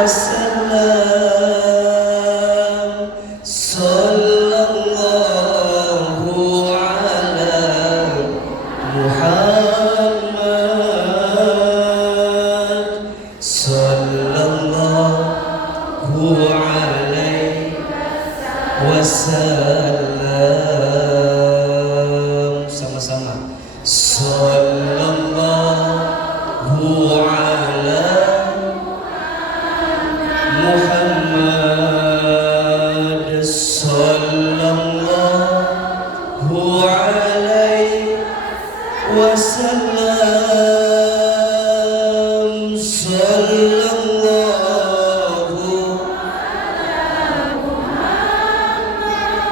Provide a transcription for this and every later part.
wasallam. Sallallahu ala Muhammad, sallallahu alaihi wasallam. Sama-sama. Sallallahu ala Muhammad, sallallahu alaihi wasallam. Sallallahu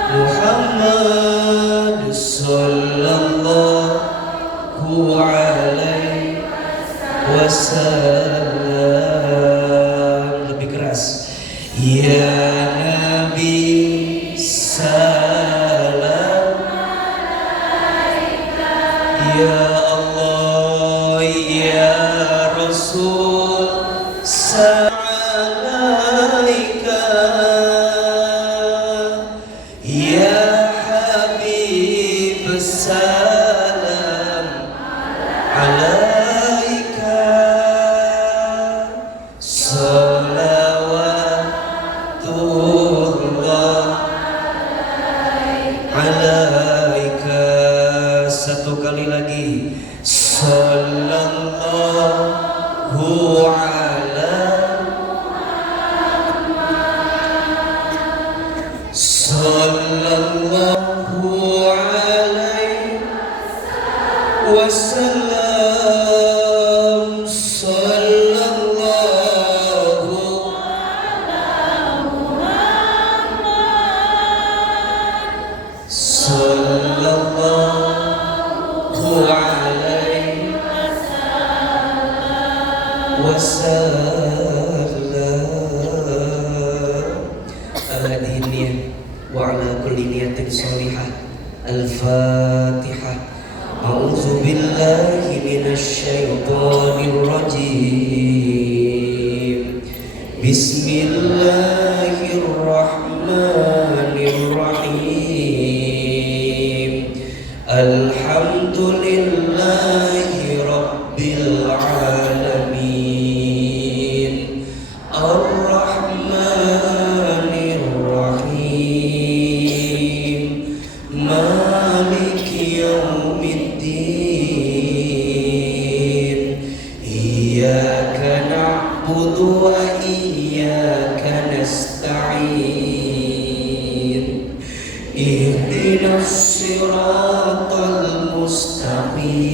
Muhammad, sallallahu alaihi wasallam. Lebih keras. Ya Nabi salam, ya Allah ya Rasul salaika, ya Habib salam alaika, salawatullah alaika. Satu kali lagi. Sallallahu ala sallallahu alaihi wasallam. Sallallahu sallallahu alaihi wasallam. Al-hadhihi niyah wa ala kulli niyatin shalihah. Al-Fatihah. A'udzu billahi minasy syaithanir rajim. Bismillahirrahmanirrahim. Alhamdulillahi rabbil alamin. Ar-Rahmanir Rahim. Maliki yaumiddin. Iyyaka na'budu wa iyyaka nasta'in. Ihdinas siratal mustaqim.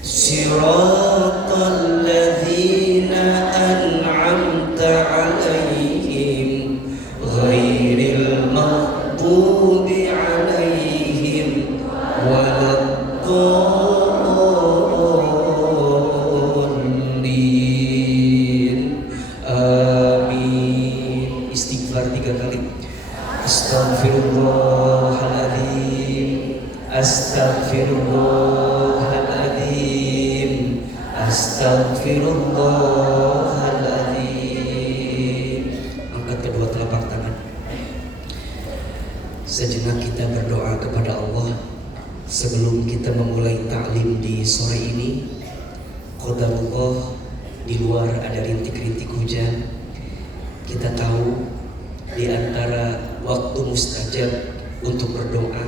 Siratal ladzina an'amta 'alaihim ghairil maghdubi 'alaihim waladdallin. Amin. Istighfar 3 kali. Astaghfirullahaladzim, astaghfirullahaladzim, astaghfirullahaladzim. Angkat kedua telapak tangan. Sejenak kita berdoa kepada Allah sebelum kita memulai ta'lim di sore ini. Qadarullah, di luar ada rintik-rintik hujan. Kita tahu di antara waktu mustajab untuk berdoa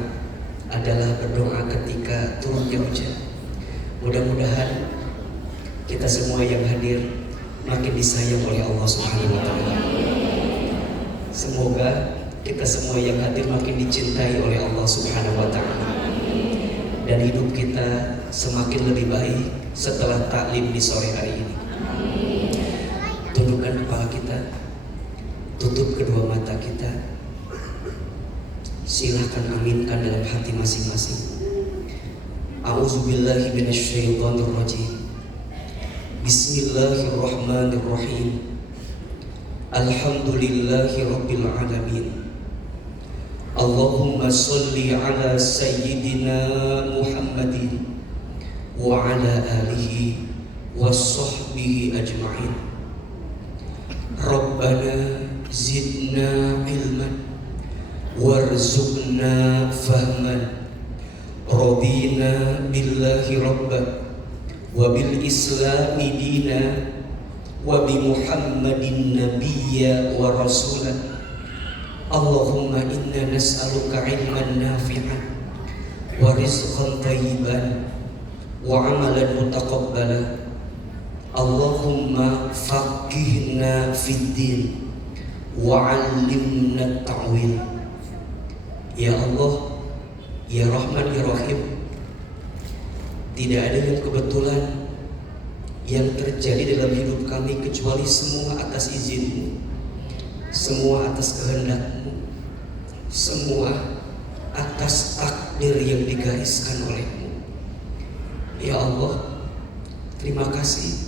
adalah berdoa ketika turunnya hujan. Mudah-mudahan kita semua yang hadir makin disayang oleh Allah Subhanahu wa taala. Semoga kita semua yang hadir makin dicintai oleh Allah Subhanahu wa taala. Dan hidup kita semakin lebih baik setelah taklim di sore hari ini. Tundukkan kepala kita, tutup kedua mata kita. Silahkan aminkan dalam hati masing-masing. A'udzubillahi minasyaitonir rajim. Bismillahirrahmanirrahim. Alhamdulillahi rabbil alamin. Allahumma sholli ala sayyidina Muhammadin wa ala alihi wa sahbihi ajma'in. Rabbana zidna ilman warzuqna fahman radina billahi rabban wa bil islami dina wa bi muhammadin nabiyya wa rasulan. Allahumma inna nas'aluka ilman nafi'an wa rizqan thayyiban wa amalan mutaqabbala. Allahumma faqihna fid din wa 'allimna ta'wil. Ya Allah, ya Rahman, ya Rahim, tidak ada yang kebetulan yang terjadi dalam hidup kami kecuali semua atas izin-Mu, semua atas kehendak-Mu, semua atas takdir yang digariskan oleh-Mu. Ya Allah, terima kasih.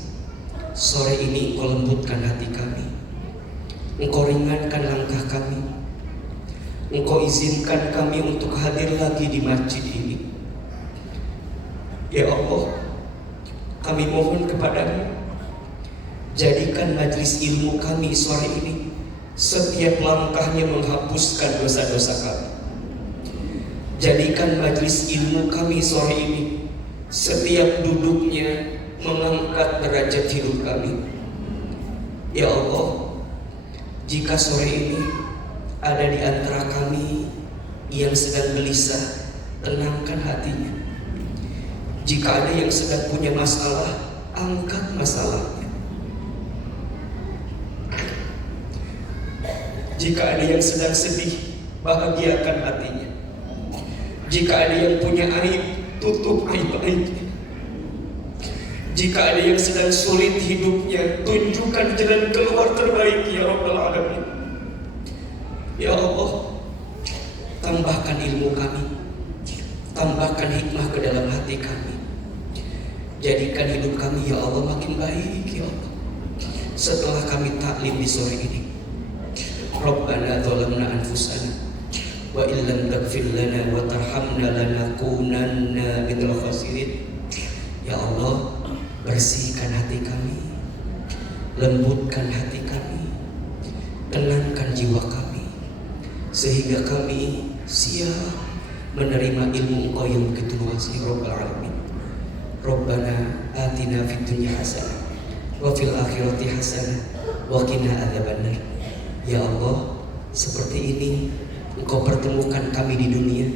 Sore ini Engkau lembutkan hati kami, Engkau ringankan langkah kami, Engkau izinkan kami untuk hadir lagi di masjid ini. Ya Allah, kami mohon kepadamu, jadikan majlis ilmu kami sore ini setiap langkahnya menghapuskan dosa-dosa kami. Jadikan majlis ilmu kami sore ini setiap duduknya mengangkat derajat hidup kami. Ya Allah, jika sore ini ada di antara kami yang sedang gelisah, tenangkan hatinya. Jika ada yang sedang punya masalah, angkat masalahnya. Jika ada yang sedang sedih, bahagiakan hatinya. Jika ada yang punya aib, tutup aib-aibnya. Jika ada yang sedang sulit hidupnya, tunjukkan jalan keluar terbaik, ya Rabbal Alamin. Ya Allah, tambahkan ilmu kami, tambahkan hikmah ke dalam hati kami. Jadikan hidup kami, ya Allah, makin baik, ya Allah, setelah kami taklim di sore ini. Rabbana zalamna anfusana wa illam taghfir lana wa tarhamna lanakunanna minal khasirin. Ya Allah, bersihkan hati kami, lembutkan hati kami, tenangkan jiwa kami, sehingga kami siap menerima ilmu Engkau yang begitu luas, ya Rabbal Alamin. Rabbana atina fid dunya hasanah wa fil akhirati hasanah wa qina adzabannar. Ya Allah, seperti ini Engkau pertemukan kami di dunia,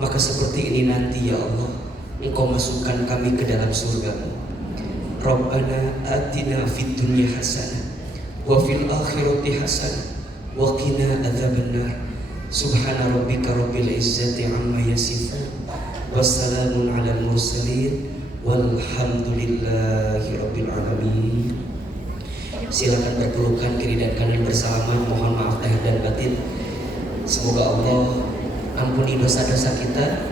maka seperti ini nanti, ya Allah, Engkau masukkan kami ke dalam surga-Mu. Rabbana atina fid dunya hasanah wa fil akhirati hasanah wa qina adzabannar. Subhana rabbika rabbil izzati amma yasifun wassalamun alal mursalin walhamdulillahi rabbil alamin. Silakan berpelukan kiri dan kanan bersalaman, mohon maaf lahir dan batin. Semoga Allah ampuni dosa-dosa kita,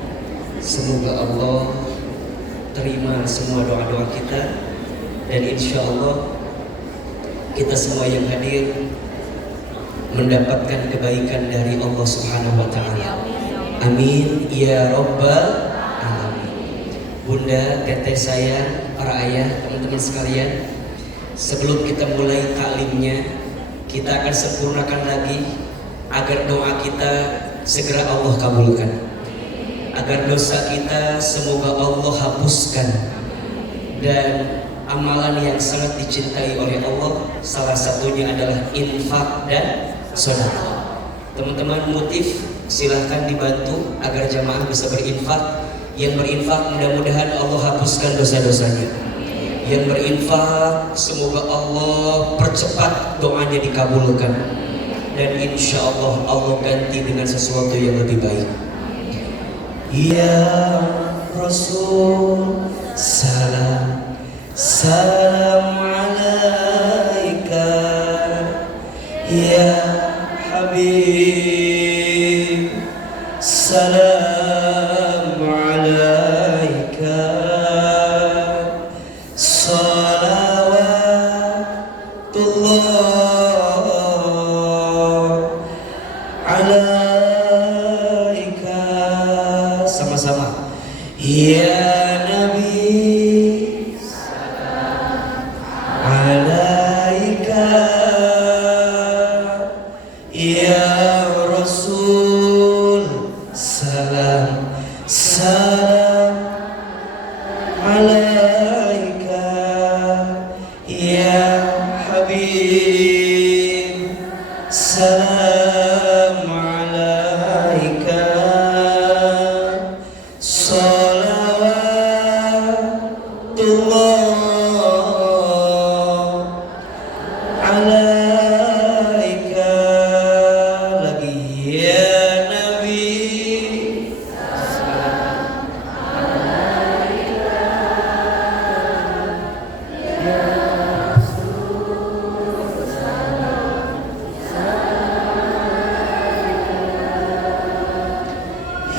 semoga Allah terima semua doa-doa kita, dan insya Allah kita semua yang hadir mendapatkan kebaikan dari Allah Subhanahu wa Ta'ala. Amin ya Rabbal Alamin. Bunda, teteh sayang, para ayah, teman-teman sekalian, sebelum kita mulai taklimnya, kita akan sempurnakan lagi agar doa kita segera Allah kabulkan, agar dosa kita semoga Allah hapuskan, dan amalan yang sangat dicintai oleh Allah salah satunya adalah infak dan sedekah. Teman-teman mutif, silahkan dibantu agar jamaah bisa berinfak. Yang berinfak mudah-mudahan Allah hapuskan dosa-dosanya. Yang berinfak semoga Allah percepat doanya dikabulkan, dan insya Allah Allah ganti dengan sesuatu yang lebih baik. Ya Rasul, salam salam alaika, ya Habib, salam alaika, salawatullah alaika. Sama-sama. Ya Nabi, alaika Habib, salam alaika, salawatullah alaika, lagi ya Nabi.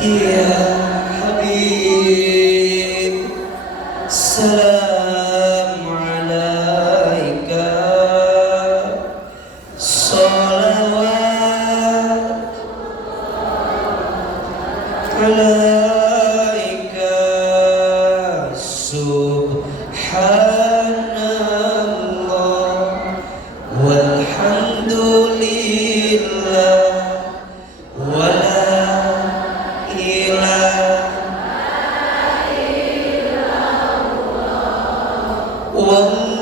Ya Habib, salam alaika, salawat alaika, subhanallah walhamdulillah wala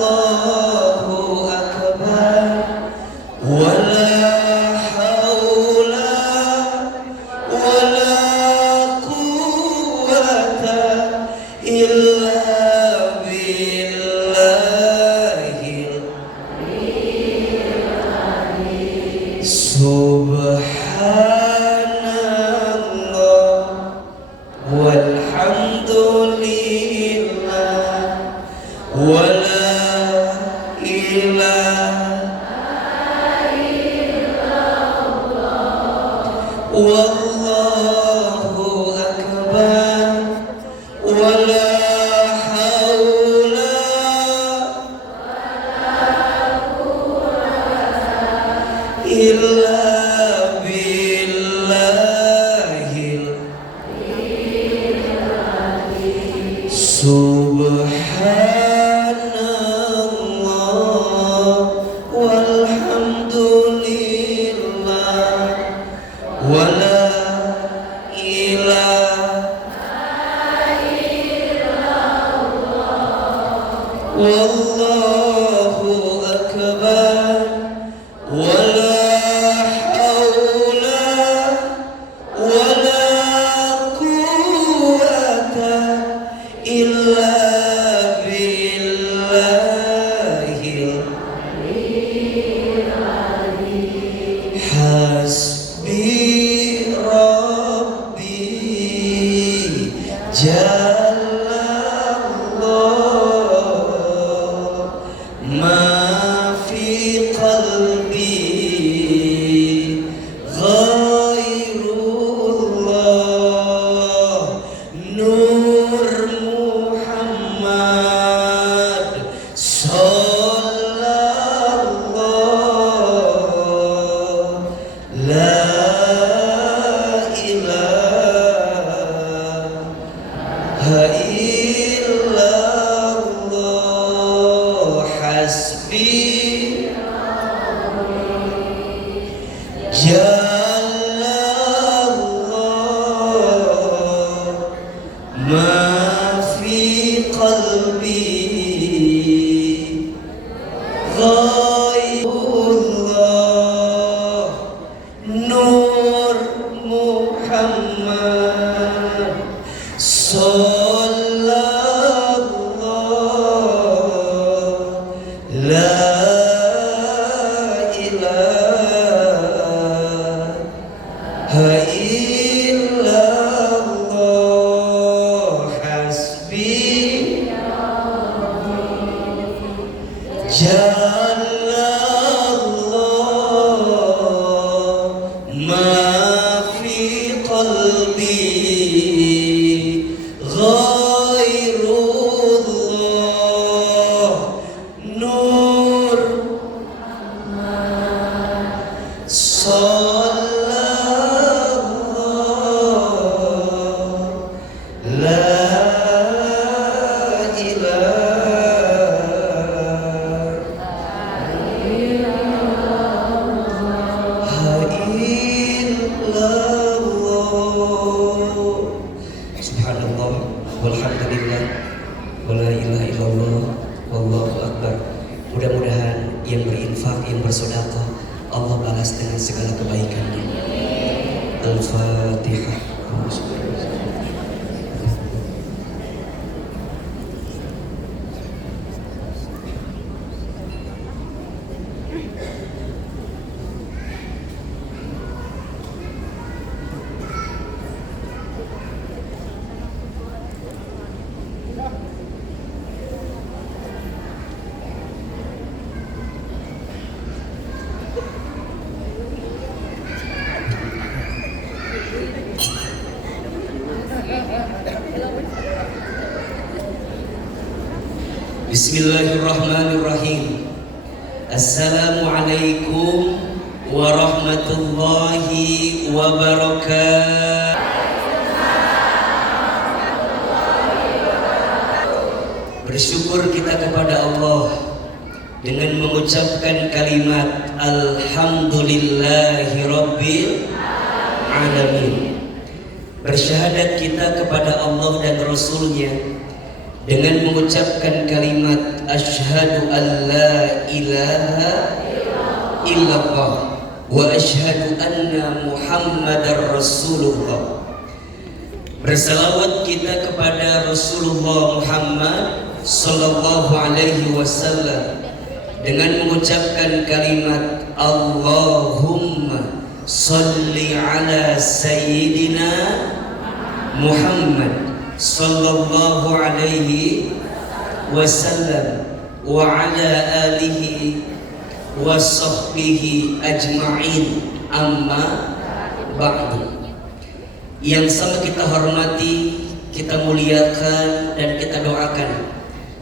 wallahu akbar, wala haula wala quwwata illa billahil subhanallah walhamdulillah wala ilaha wallahu akbar, wala haula illa billahil subhanallah walhamdulillah wala ilaha wallahu akbar, wala haula wala quwwata illa billahil hasbi rabbi jallallah ma fi qalbi ghairullah nur Muhammad sallallahu la ilaha illallah hasbi jallallah ma fi qalbi ghairullah nur Muhammad sallallahu la ilaha illallah hasbi jallallah yang berinfak, yang bersedekah, Allah balas dengan segala kebaikannya. Al-Fatihah. Bismillahirrahmanirrahim. Assalamualaikum warahmatullahi wabarakatuh. Bersyukur kita kepada Allah dengan mengucapkan kalimat Alhamdulillahi Rabbil Alamin. Bersyahadat kita kepada Allah dan Rasulnya dengan mengucapkan kalimat asyhadu an la ilaha illallah wa asyhadu anna muhammadar rasulullah. Bersalawat kita kepada Rasulullah Muhammad sallallahu alaihi wasallam dengan mengucapkan kalimat Allahumma salli ala sayyidina Muhammad sallallahu alaihi wasallam wa ala alihi wa sahbihi ajma'in, amma ba'du. Yang sama kita hormati, kita muliakan dan kita doakan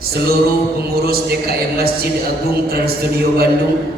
seluruh pengurus DKM Masjid Agung Trans Studio Bandung.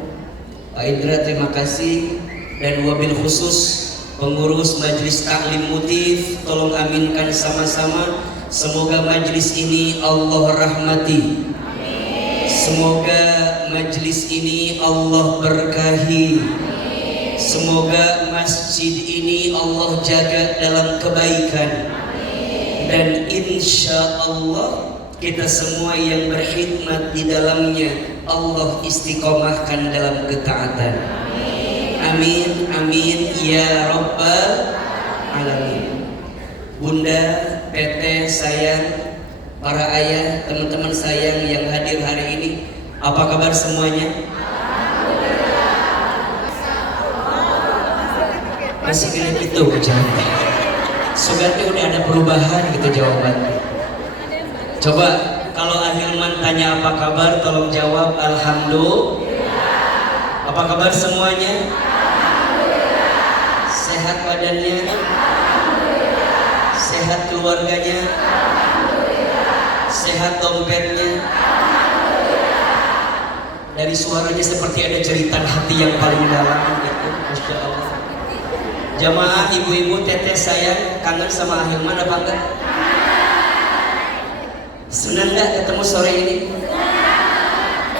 Pak Indra terima kasih, dan wabil khusus pengurus Majelis Taklim Mutif, tolong aminkan sama-sama. Semoga majelis ini Allah rahmati. Amin. Semoga majelis ini Allah berkahi. Amin. Semoga masjid ini Allah jaga dalam kebaikan. Amin. Dan insya Allah kita semua yang berkhidmat di dalamnya Allah istiqomahkan dalam ketaatan. Amin, amin, ya Rabbal Alamin. Bunda, teteh sayang, para ayah, teman-teman sayang yang hadir hari ini, apa kabar semuanya? Masih gini gitu jawaban. Sebenarnya udah ada perubahan gitu jawabannya. Coba kalau Ahilman tanya apa kabar, tolong jawab alhamdulillah. Apa kabar semuanya? Sehat badannya? Alhamdulillah. Sehat keluarganya? Alhamdulillah. Sehat dompetnya? Alhamdulillah. Dari suaranya seperti ada jeritan hati yang paling dalam gitu. Masya Allah. Jamaah ibu-ibu teteh sayang, kangen sama Ahilman apa enggak? Senang enggak ketemu sore ini?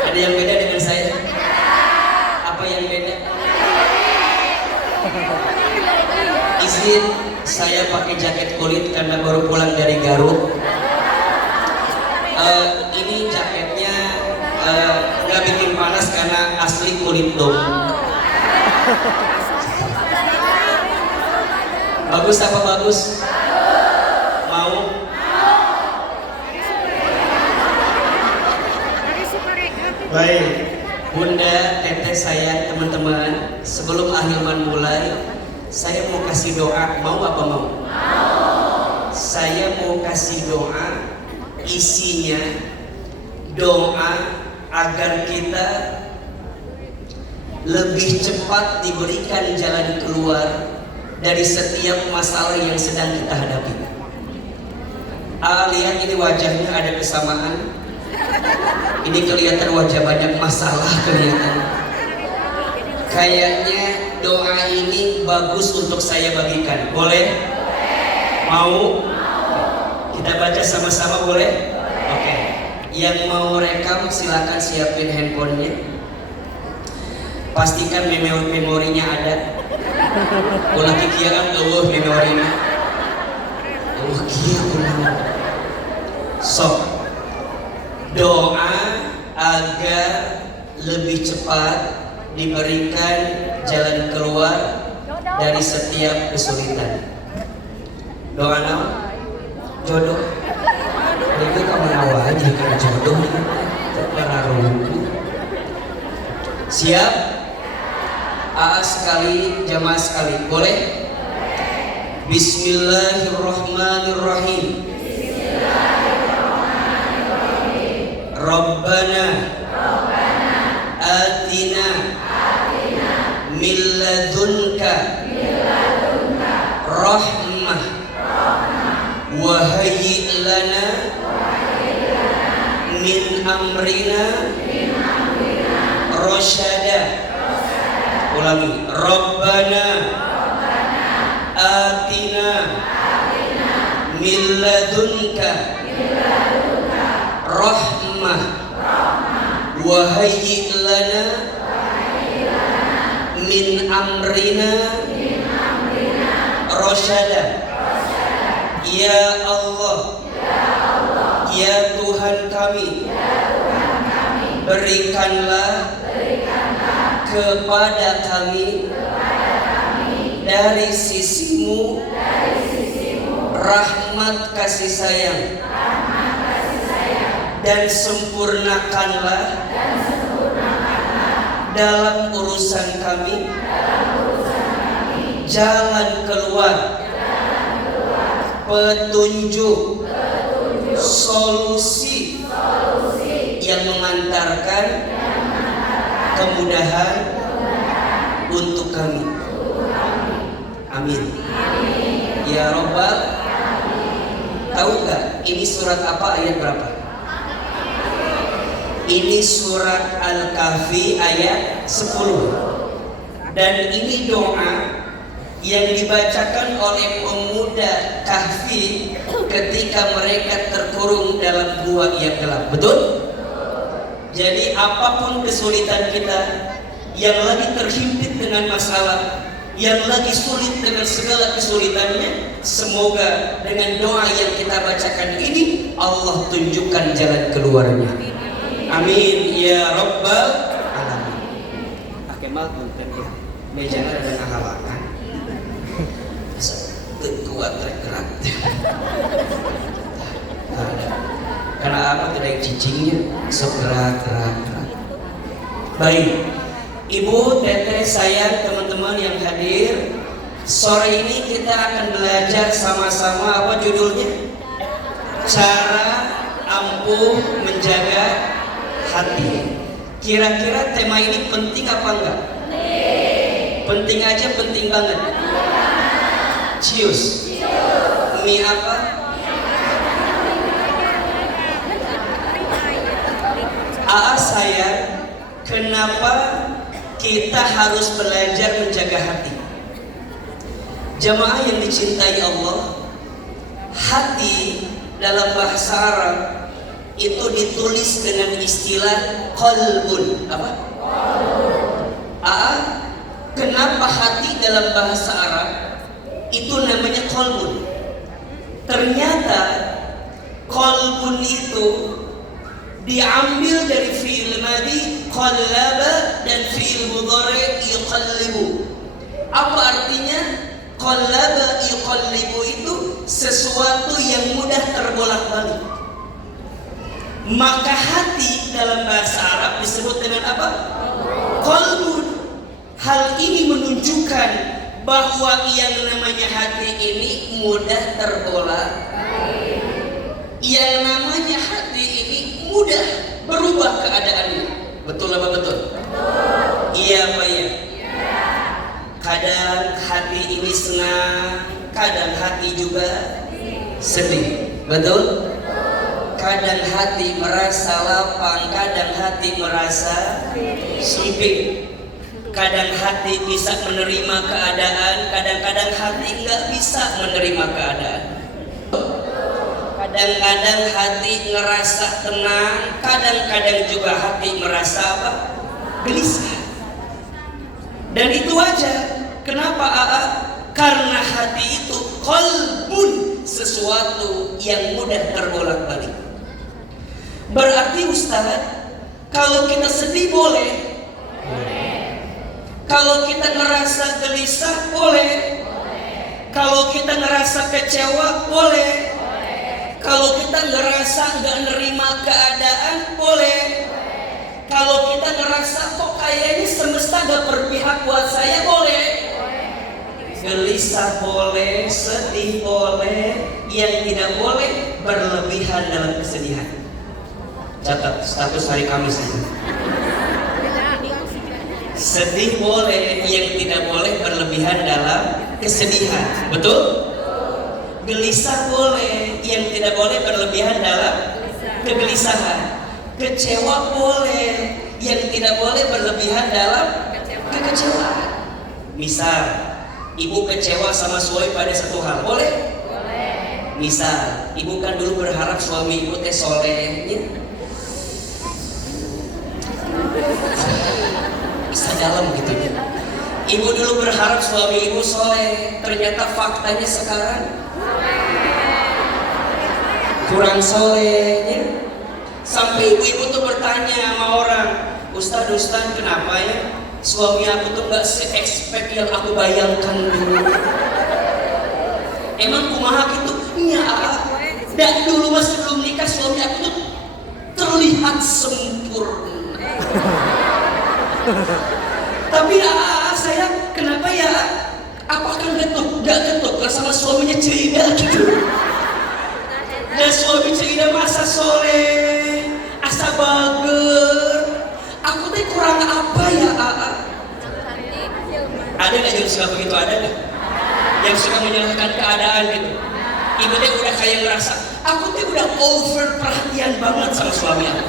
Ada yang beda dengan saya? Apa yang beda? Izin saya pakai jaket kulit karena baru pulang dari Garut. Ini jaketnya nggak bikin panas karena asli kulit dom. Bagus apa bagus? Mau? Baik, Bunda, teteh saya, teman-teman, sebelum Ahilman mulai, saya mau kasih doa. Mau apa mau? Mau. Saya mau kasih doa, isinya doa agar kita lebih cepat diberikan jalan keluar dari setiap masalah yang sedang kita hadapi. Lihat ini wajahnya ada kesamaan. Ini kelihatan wajah banyak masalah kelihatan. Kayaknya doa ini bagus untuk saya bagikan. Boleh? Mau? Kita baca sama-sama boleh? Oke. Yang mau rekam silakan siapin handphonenya. Pastikan memorinya ada. Ulah kikiran memorinya. Kia sok. Doa agar lebih cepat diberikan jalan keluar dari setiap kesulitan. Doa naon? Jodoh. Itu kamu nawa aja karena jodoh terarungu. Siap? AA sekali, jamaah sekali. Boleh? Bismillahirrahmanirrahim. Rabbana atina min ladunka rahmah wa hayyi' lana min amrina rasyada. Ulangi. Rabbana atina min ladunka rahmah wa hayyi' lana min amrina rasyada. Ya Allah, ya Tuhan kami, berikanlah kepada kami dari sisimu rahmat kasih sayang, dan sempurnakanlah dalam urusan kami jalan keluar, petunjuk, solusi yang mengantarkan kemudahan untuk kami. Amin. Ya Rabbal. Tahu nggak ini surat apa, ayat berapa? Ini surat Al-Kahfi ayat 10. Dan ini doa yang dibacakan oleh pemuda Kahfi ketika mereka terkurung dalam gua yang gelap. Betul? Jadi apapun kesulitan kita, yang lagi terhimpit dengan masalah, yang lagi sulit dengan segala kesulitannya, semoga dengan doa yang kita bacakan ini Allah tunjukkan jalan keluarnya. Amin ya Rabbal alamin. Pakai mal konten ya. Mejana ada halangan. Kuat tergerak. Karena apa tidak cicingnya sok gerak. Baik, Ibu, Teteh, saya, teman-teman yang hadir, sore ini kita akan belajar sama-sama apa judulnya? Cara ampuh menjaga hati. Kira-kira tema ini penting apa enggak? Penting aja, penting banget. Cius. Mi apa? AA saya, kenapa kita harus belajar menjaga hati? Jamaah yang dicintai Allah, hati dalam bahasa Arab itu ditulis dengan istilah qalbun. Apa? AA, kenapa hati dalam bahasa Arab itu namanya qalbun? Ternyata qalbun itu diambil dari fi'il madi qallaba dan fi'il mudhari yuqallibu. Apa artinya? Qallaba yuqallibu itu sesuatu yang mudah terbolak-balik. Maka hati dalam bahasa Arab disebut dengan apa? Qalbun. Hal ini menunjukkan bahwa yang namanya hati ini mudah terbolak-balik. Yang namanya hati ini mudah berubah keadaannya. Betul apa betul? Iya apa ya? Kadang hati ini senang, kadang hati juga sedih. Betul? Kadang hati merasa lapang, kadang hati merasa sempit. Kadang hati bisa menerima keadaan, kadang-kadang hati nggak bisa menerima keadaan. Kadang-kadang hati ngerasa tenang, kadang-kadang juga hati merasa apa? Gelisah. Dan itu wajar. Kenapa AA? Karena hati itu qalbun, sesuatu yang mudah terbolak-balik. Berarti Ustaz, Kalau kita sedih boleh. Kalau kita ngerasa gelisah boleh. Kalau kita ngerasa kecewa boleh. Kalau kita ngerasa nggak nerima keadaan boleh. Kalau kita ngerasa kok kayaknya semesta gak berpihak buat saya boleh. Gelisah boleh, sedih boleh. Yang tidak boleh berlebihan dalam kesedihan. Catat status hari Kamis ini. Sedih boleh, yang tidak boleh berlebihan dalam kesedihan. Betul? Gelisah boleh, yang tidak boleh berlebihan dalam kegelisahan. Kecewa boleh, yang tidak boleh berlebihan dalam kekecewaan. Misal, ibu kecewa sama suami pada satu hal, boleh? Misal, ibu kan dulu berharap suami ibu teh soleh, ya? Bisa dalam gitu ya. Ibu dulu berharap suami ibu soleh, ternyata faktanya sekarang kurang soleh, ya? Sampai ibu-ibu tuh bertanya sama orang, Ustadz kenapa ya suami aku tuh gak se-expect yang aku bayangkan dulu. Emang kumaha gitu? Ya, dan dulu masih belum nikah suami aku tuh terlihat sempurna. Tapi saya kenapa ya? Apakah gak ketuk sama suaminya Cina gitu? Dan suami Cina masa soleh, asa bager. Aku teh kurang apa ya? Ada nggak yang suka begitu? Ada nggak? Yang suka menyalahkan keadaan gitu? Ibu teh udah kayak ngerasa, aku teh udah over perhatian banget sama suami aku.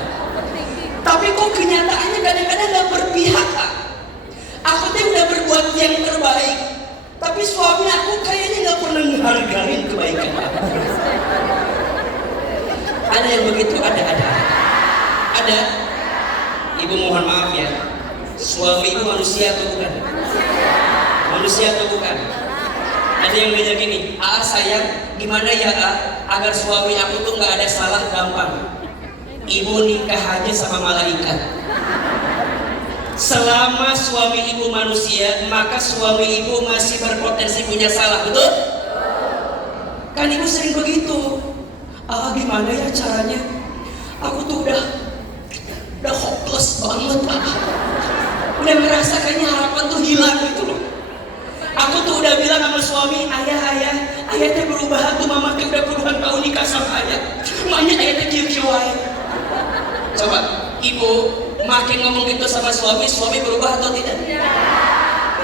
Tapi kok kenyataannya kadang-kadang nggak berpihak. Aku teh udah berbuat yang terbaik, tapi suami aku kayaknya nggak pernah menghargai kebaikan aku. Ada yang begitu? Ada. Ibu mohon maaf ya, suami ibu manusia atau bukan? Manusia atau bukan? Ada yang nanya gini, sayang, gimana ya agar suami aku tuh nggak ada salah gampang. Ibu nikah aja sama malaikat. Selama suami ibu manusia, maka suami ibu masih berpotensi punya salah, betul? Kan ibu sering begitu. Gimana ya caranya? Aku tuh udah hopeless banget. Udah ngerasa kayaknya harapan tuh hilang gitu loh. Aku tuh udah bilang sama suami, ayah teh berubah tuh, mama teh udah puluhan tahun nikah sama ayah. Makanya ayah teh kieu-kieu. Coba, ibu makin ngomong gitu sama suami berubah atau tidak?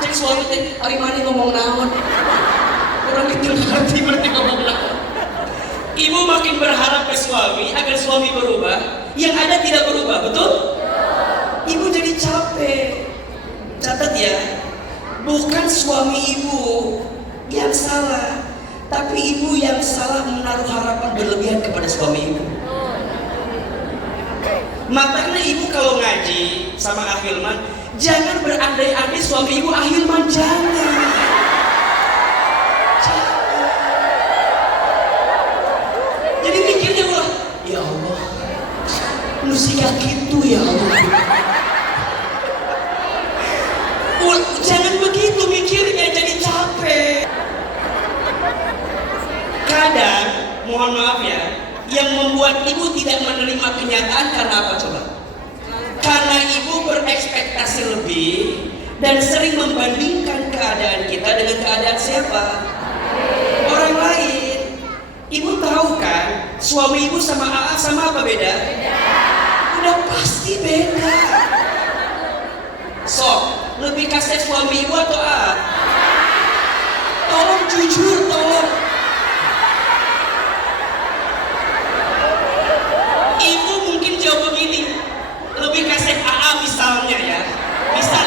Jadi suami teh, hari mana ngomong naon? Orang gitu ngerti berarti ngomong naon. Ibu makin berharap ke suami agar suami berubah, yang ada tidak berubah, betul? Ibu jadi capek. Catat ya, bukan suami ibu yang salah, tapi ibu yang salah menaruh harapan berlebihan kepada suami ibu. Makanya ibu kalau ngaji sama Ahilman, jangan berandai-andai suami ibu Ahilman, jangan. Jadi mikirnya wah, ya Allah, musika gitu ya Allah. Jangan begitu mikirnya, jadi capek. Kadang, mohon maaf ya, yang membuat ibu tidak menerima kenyataan karena apa coba? Karena ibu berekspektasi lebih dan sering membandingkan keadaan kita dengan keadaan siapa? Orang lain. Ibu tahu kan, suami ibu sama AA sama apa beda? Udah pasti beda. Sok, lebih kasih suami ibu atau AA? Tolong jujur, tolong. Ibu mungkin jawab begini, lebih kasih AA misalnya ya. Misal.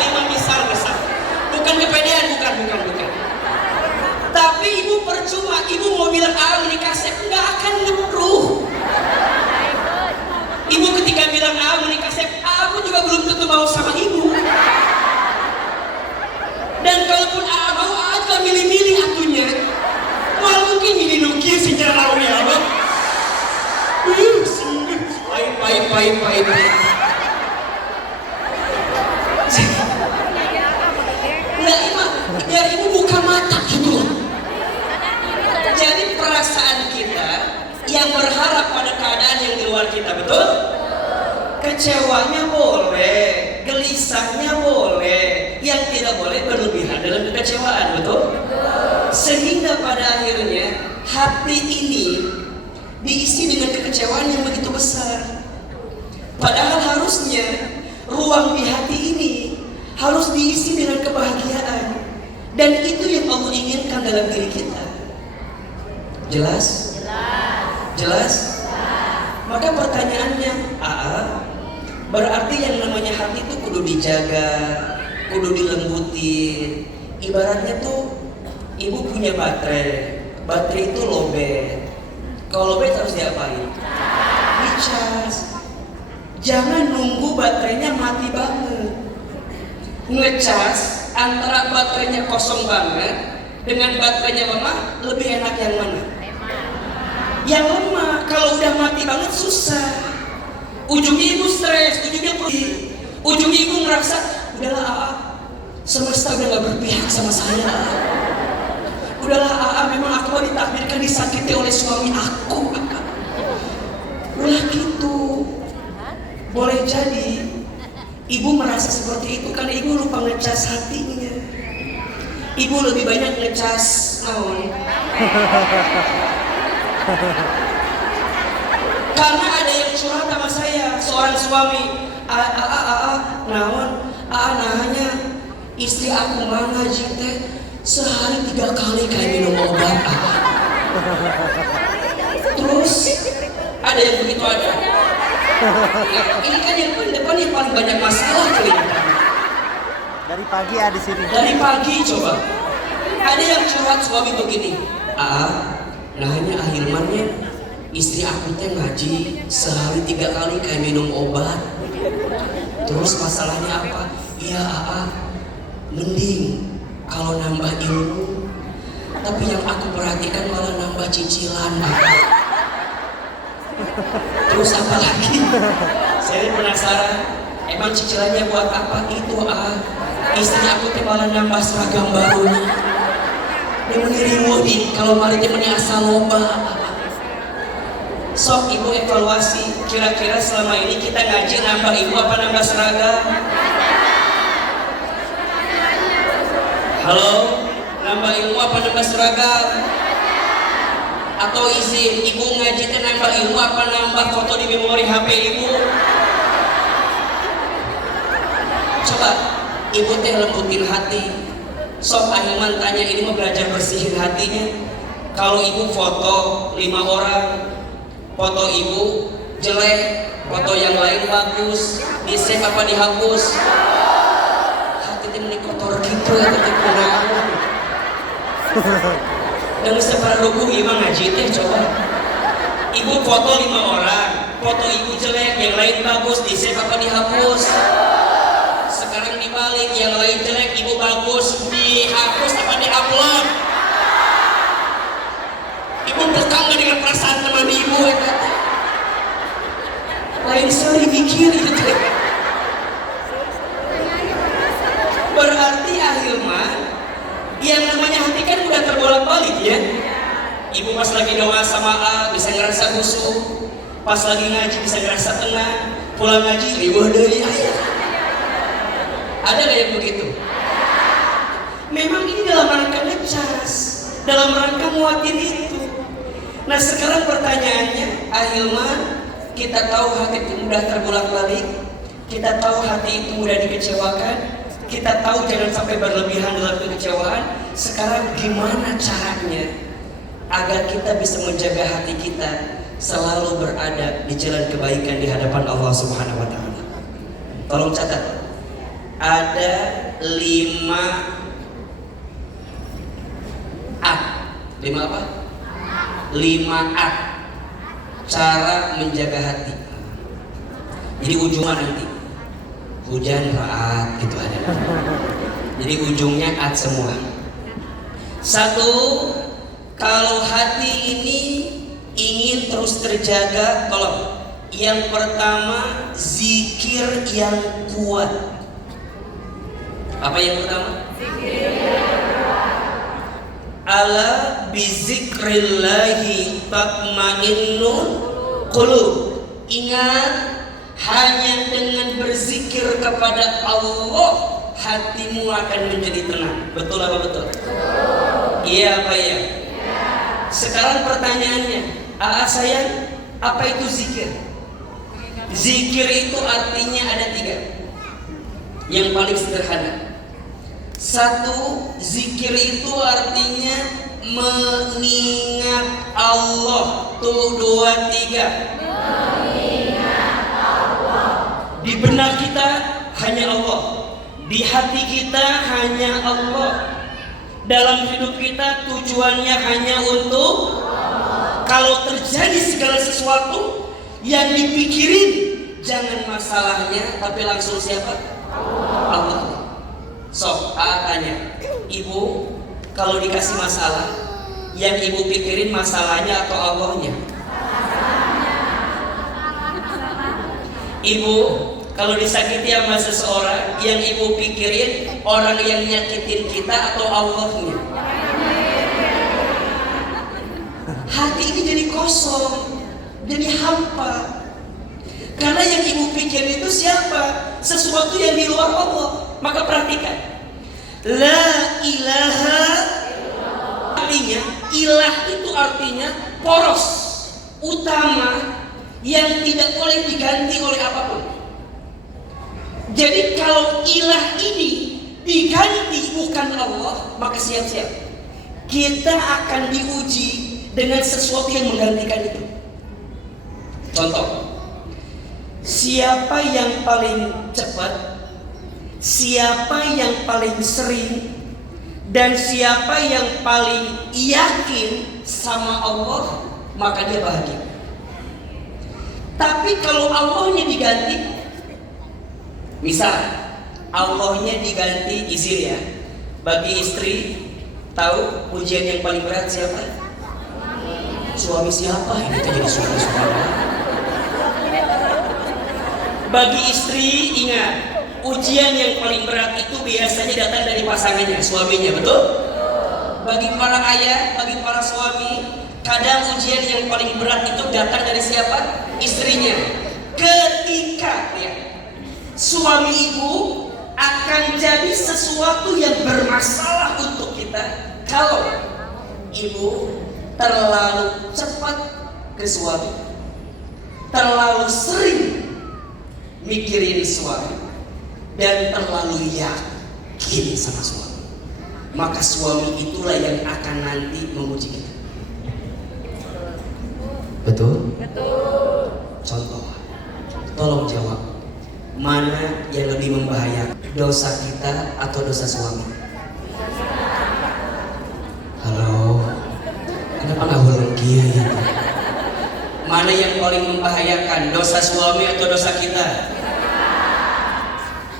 Bukan kepedean, bukan. Tapi ibu percuma, ibu mau bilang AA ini kasih, nggak akan ngeruh. Ibu ketika bilang AA ini kasih, aku juga belum tentu mau sama ibu. Dan kalaupun AA mau, AA juga milih-milih atunya. Malah mungkin milih nukir sejarah ya abang. Pahit. kecewanya boleh, gelisahnya boleh, yang tidak boleh berlebihan dalam kekecewaan, betul? Sehingga pada akhirnya hati ini diisi dengan kekecewaan yang begitu besar. Padahal harusnya ruang di hati ini harus diisi dengan kebahagiaan. Dan itu yang Allah inginkan dalam diri kita. Jelas? Jelas? Maka pertanyaannya, berarti yang namanya hati itu kudu dijaga, kudu dilembutin. Ibaratnya tuh ibu punya baterai itu lowbat. Kalau lowbat harus diapain? Dicas. Jangan nunggu baterainya mati banget. Ngecas antara baterainya kosong banget dengan baterainya lemah, lebih enak yang mana? Yang lemah. Kalau udah mati banget susah. Ujungnya ibu stres, ujungnya pergi, ujungnya ibu ngerasa udahlah semesta udah gak berpihak sama saya. Udahlah memang aku ditakdirkan disakiti oleh suami aku. Udah gitu. Boleh jadi ibu merasa seperti itu karena ibu lupa ngecas hatinya. Ibu lebih banyak ngecas karena ada yang curhat sama saya, seorang suami, nahanya istri aku mah ngaji teh sehari 3 kali kayak minum obat. Terus ada yang begitu ada. Ini kan yang depan yang paling banyak masalah cerita. Dari pagi ada di sini. Dari pagi coba. Ada yang curhat suami begini. Nahanya akhirnya istri aku teh ngaji sehari 3 kali kayak minum obat. Terus masalahnya apa? Iya mending kalau nambah ilmu. Tapi yang aku perhatikan malah nambah cicilan. Terus apa lagi? Saya penasaran. Emang cicilannya buat apa? Itu istri aku teh malah nambah seragam barunya. Dia meniriwuhin kalau mari dia asal loba. Sok ibu evaluasi, kira-kira selama ini kita ngaji nambah ibu apa nambah seragam? Halo, nambah ilmu apa nambah seragam? Atau izin, ibu ngaji teh nambah ilmu apa nambah foto di memori HP ibu? Coba, ibu teh lembutin hati. Sok Ahilman tanya, ini mau belajar bersihin hatinya. Kalau ibu foto 5 orang, foto ibu jelek, foto yang lain bagus, di save apa dihapus? Hati teh meni kotor gitu ya teh kurang. Dan bisa para lugu imam ngaji teh coba. Ibu foto 5 orang, foto ibu jelek, yang lain bagus, di save apa dihapus? Sekarang dibalik, yang lain jelek, ibu bagus, dihapus apa diupload? Ibu bekal gak dengan perasaan teman ibu ya kata. Lain sekali mikir gitu. Berarti Ahilman, yang namanya hati kan udah terbolak-balik ya. Ibu pas lagi doa sama bisa ngerasa khusyuk, pas lagi ngaji bisa ngerasa tenang, pulang ngaji riweuh deui aya. Ada gak yang begitu? Memang ini dalam rangka ngecas, dalam rangka muatin itu. Nah sekarang pertanyaannya, Ahilman, kita tahu hati itu mudah terbolak-balik, kita tahu hati itu mudah dikecewakan, kita tahu jangan sampai berlebihan dalam kekecewaan. Sekarang gimana caranya agar kita bisa menjaga hati kita selalu berada di jalan kebaikan di hadapan Allah Subhanahu wa Ta'ala? Tolong catat, ada 5 apa? 5A cara menjaga hati. Jadi ujungnya nanti hujan raat gitu ada. Jadi ujungnya at semua. 1, kalau hati ini ingin terus terjaga, tolong. Yang pertama, zikir yang kuat. Apa yang pertama? Ala bizikrillahi tatmainnul qulub. Ingat, Hanya dengan berzikir kepada Allah hatimu akan menjadi tenang. Betul apa betul? Iya apa ya? Sekarang pertanyaannya, sayang, apa itu zikir? Zikir itu artinya ada 3. Yang paling sederhana. 1, zikir itu artinya mengingat Allah. Tuh 2, 3. Mengingat Allah. Di benak kita hanya Allah. Di hati kita hanya Allah. Dalam hidup kita tujuannya hanya untuk Allah. Kalau terjadi segala sesuatu yang dipikirin, jangan masalahnya, tapi langsung siapa? Allah. So, tanya, ibu kalau dikasih masalah, yang ibu pikirin masalahnya atau Allahnya? Ibu kalau disakiti sama seseorang, yang ibu pikirin orang yang nyakitin kita atau Allahnya? Hati ini jadi kosong, jadi hampa. Karena yang ibu pikirin itu siapa? Sesuatu yang di luar Allah. Maka perhatikan, la ilaha artinya, ilah itu artinya poros utama yang tidak boleh diganti oleh apapun. Jadi kalau ilah ini diganti bukan Allah, maka siap-siap kita akan diuji dengan sesuatu yang menggantikan itu. Contoh, siapa yang paling cepat, siapa yang paling sering, dan siapa yang paling yakin sama Allah, maka dia bahagia. Tapi kalau Allahnya diganti, misal Allahnya diganti izin ya, bagi istri, tahu ujian yang paling berat siapa? Suami siapa? Ini jadi suami. Bagi istri, ingat, ujian yang paling berat itu biasanya datang dari pasangannya, suaminya, betul? Bagi para ayah, bagi para suami, kadang ujian yang paling berat itu datang dari siapa? Istrinya. Ketika ya, suami ibu akan jadi sesuatu yang bermasalah untuk kita kalau ibu terlalu cepat ke suami, terlalu sering mikirin suami, dan terlalu yakin sama suami. Maka suami itulah yang akan nanti memuji kita. Betul? Betul. Contoh, tolong jawab, mana yang lebih membahayakan, dosa kita atau dosa suami? Halo, kenapa nggak ulang kia ya? Mana yang paling membahayakan, dosa suami atau dosa kita?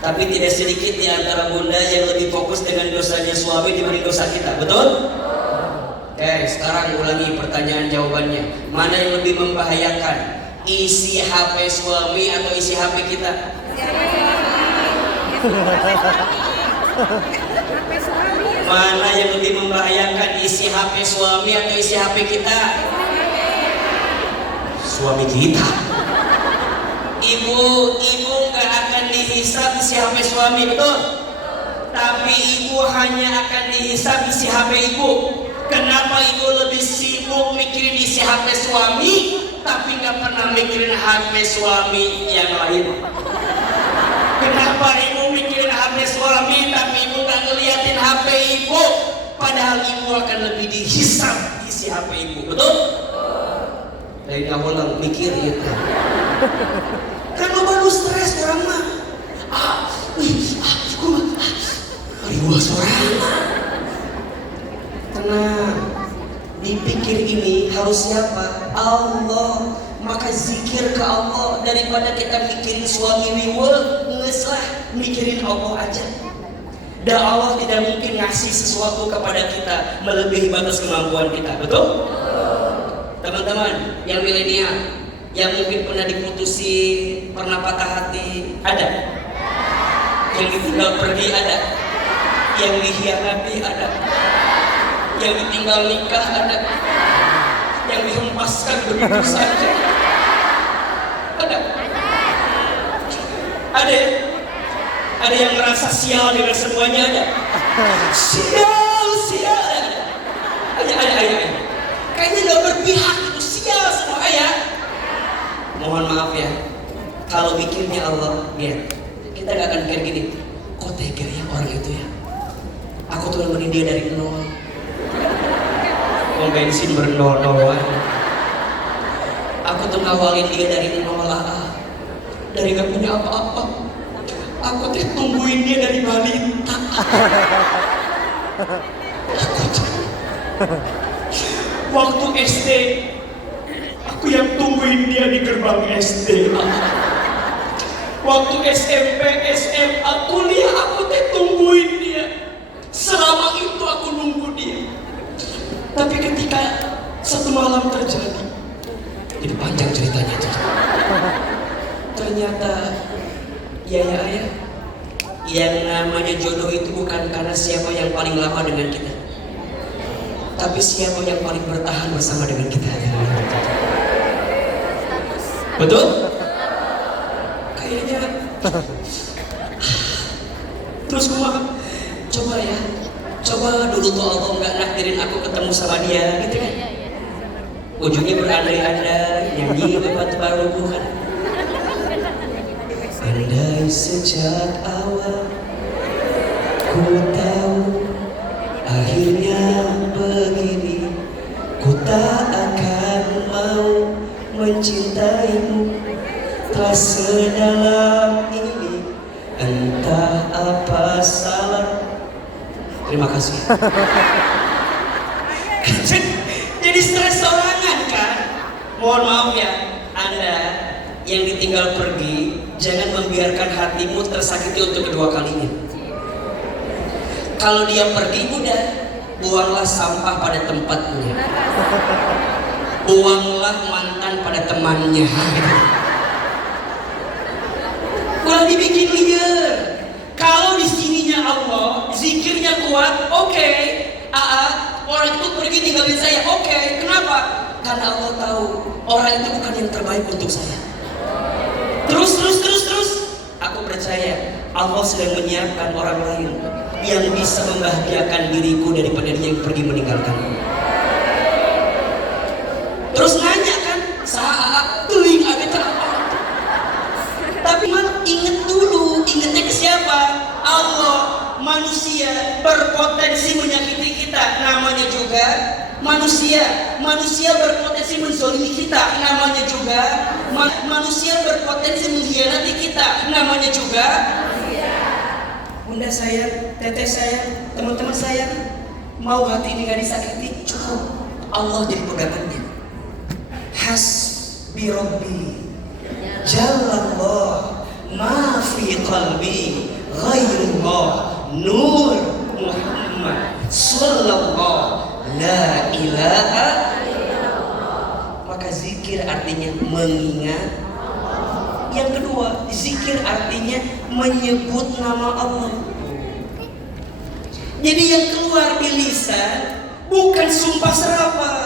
Tapi tidak sedikit di antara bunda yang lebih fokus dengan dosanya suami dibanding dosa kita, betul? Oke, sekarang ulangi pertanyaan jawabannya. Mana yang lebih membahayakan, isi HP suami atau isi HP kita? Mana yang lebih membahayakan, isi HP suami atau isi HP kita? Suami kita. Ibu nggak akan dihisab isi HP suami, betul? Tapi ibu hanya akan dihisab isi HP ibu. Kenapa ibu lebih sibuk mikirin isi HP suami, tapi nggak pernah mikirin HP suami yang lain? Kenapa ibu mikirin HP suami, tapi ibu nggak ngeliatin HP ibu? Padahal ibu akan lebih dihisab isi HP ibu, betul? Dari awal mikir gitu. Kan lo baru stres orang mah. Aduh, sorangan. Tenang, dipikir ini harus siapa? Allah. Maka zikir ke Allah daripada kita mikirin suami riwel, ngeslah mikirin Allah aja. Dan Allah tidak mungkin ngasih sesuatu kepada kita melebihi batas kemampuan kita, betul? Teman-teman yang milenial, yang mungkin pernah diputusin, pernah patah hati, ada? Yang ditinggal pergi ada? Yang dikhianati ada? Yang ditinggal nikah ada? Yang dihempaskan begitu saja ada? Ada? Ada yang merasa sial dengan semuanya? Ada? Sial. Ada. Kayaknya nggak berpihak itu, sial semua ya. Mohon maaf ya, kalau mikirnya Allah, ya kita nggak akan mikir gini. Kok tega ya orang itu ya? Aku tuh nemenin dia dari nol. Mau bensin bernol-nol. Aku tuh ngawalin dia dari nol lah. Dari gak punya apa-apa. Aku tuh tungguin dia dari balita. Waktu SD, aku yang tungguin dia di gerbang SD. Waktu SMP, SMA, kuliah, aku tuh tungguin dia. Selama itu aku nunggu dia. Tapi ketika satu malam terjadi, jadi panjang ceritanya itu. Ternyata ya ayah, yang namanya jodoh itu bukan karena siapa yang paling lama dengan kita, tapi siapa yang paling bertahan bersama dengan kita. Betul? Kayaknya. Terus coba dulu tuh Allah nggak nakdirin aku ketemu sama dia, gitu kan? Ujungnya berandai-andai, nyanyi bebas baru bukan? Andai sejak awal ku tahu akhirnya begini, ku tak akan mau mencintaimu tak sedalam ini, entah apa salah. Terima kasih. Jadi stres sorangan kan? Mohon maaf ya, Anda yang ditinggal pergi, jangan membiarkan hatimu tersakiti untuk kedua kalinya. Kalau dia pergi, udah buanglah sampah pada tempatnya. Buanglah mantan pada temannya. Udah dibikin liar. Kalau di sininya Allah, zikirnya kuat, oke. Orang itu pergi tinggalin saya, oke. Kenapa? Karena Allah tahu orang itu bukan yang terbaik untuk saya. Terus. Aku percaya Allah sedang menyiapkan orang lain yang bisa membahagiakan diriku daripada dia yang pergi meninggalkan. Terus nanya kan, saat teling agak apa? Tapi ingat dulu, ingatnya ke siapa? Allah. Manusia berpotensi menyakiti kita, namanya juga manusia. Manusia berpotensi menzalimi kita, namanya juga manusia berpotensi mengkhianati kita, namanya juga bunda saya, teteh saya, teman-teman saya. Mau hati ini gak disakiti, cukup Allah jadi pegangannya. Hasbi Rabbi Jalallah ma fi qalbi ghairullah Nur Muhammad Sallallahu La ilaha illallah. Maka zikir artinya mengingat. Yang kedua, zikir artinya menyebut nama Allah. Jadi yang keluar di lisan bukan sumpah serapah.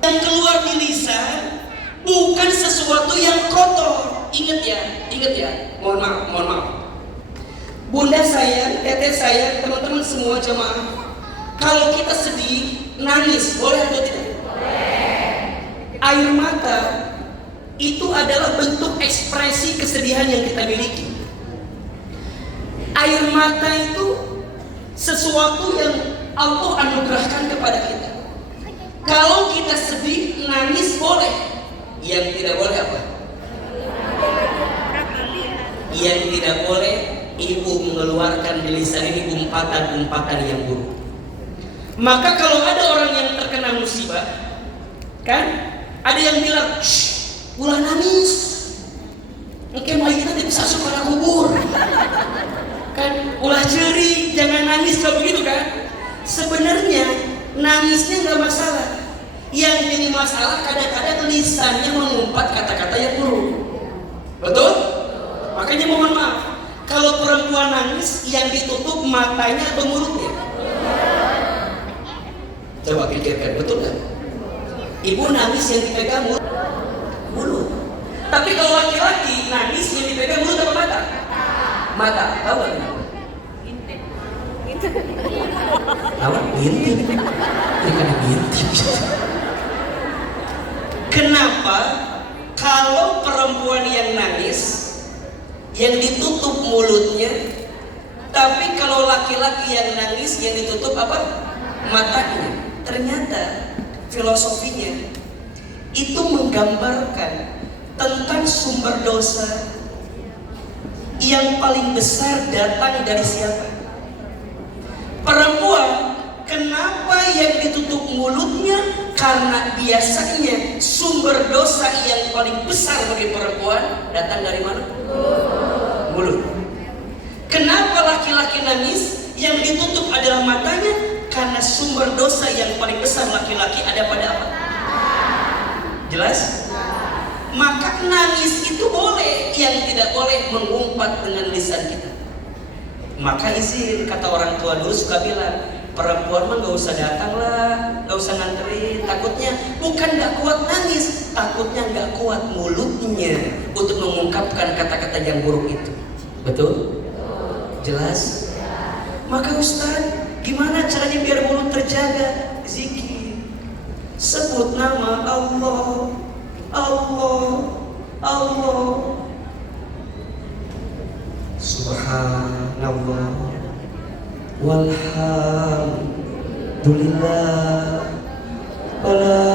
Yang keluar di lisan bukan sesuatu yang kotor. Ingat ya. Mohon maaf. Bunda saya, teteh saya, teman-teman semua jemaah, kalau kita sedih, nangis, boleh atau tidak? Boleh. Air mata itu adalah bentuk ekspresi kesedihan yang kita miliki. Air mata itu sesuatu yang Allah anugerahkan kepada kita. Kalau kita sedih, nangis boleh. Yang tidak boleh apa? Yang tidak boleh ibu mengeluarkan di lisan ini umpatan-umpatan yang buruk. Maka kalau ada orang yang terkena musibah, kan? Ada yang bilang, "Shh, ulah nangis. Mungkin mayitnya tidak bisa masuk ke kubur." Kan? Ulah ceri, jangan nangis, kalau begitu kan? Sebenarnya nangisnya nggak masalah. Yang jadi masalah kadang-kadang lisannya mengumpat kata-kata yang buruk. Betul? Makanya mohon maaf. Kalau perempuan nangis, yang ditutup matanya atau mulutnya? Coba pikirkan, betul nggak? Ibu nangis yang dipegang mulut. Tapi kalau laki-laki nangis yang dipegang mulut apa mata? Mata, tahu nggak kenapa? Tahu? Ngintip. Ini kan ngintip. Kenapa? Kalau perempuan yang nangis, yang ditutup mulutnya, tapi kalau laki-laki yang nangis, yang ditutup apa? Matanya. Ternyata filosofinya itu menggambarkan tentang sumber dosa yang paling besar datang dari siapa? Perempuan. Kenapa yang ditutup mulutnya? Karena biasanya sumber dosa yang paling besar bagi perempuan datang dari mana? Mulut. Kenapa laki-laki nangis? Yang ditutup adalah matanya. Karena sumber dosa yang paling besar laki-laki ada pada apa? Jelas? Maka nangis itu boleh, yang tidak boleh mengumpat dengan lisan kita. Maka izin, kata orang tua dulu suka bilang, perempuan mah gak usah datang lah, gak usah nganterin. Takutnya bukan gak kuat nangis, takutnya gak kuat mulutnya untuk mengungkapkan kata-kata yang buruk itu. Betul? Jelas? Maka Ustaz, gimana caranya biar mulut terjaga? Zikir. Sebut nama Allah, Allah, Allah. Subhanallah walhamdulillah wala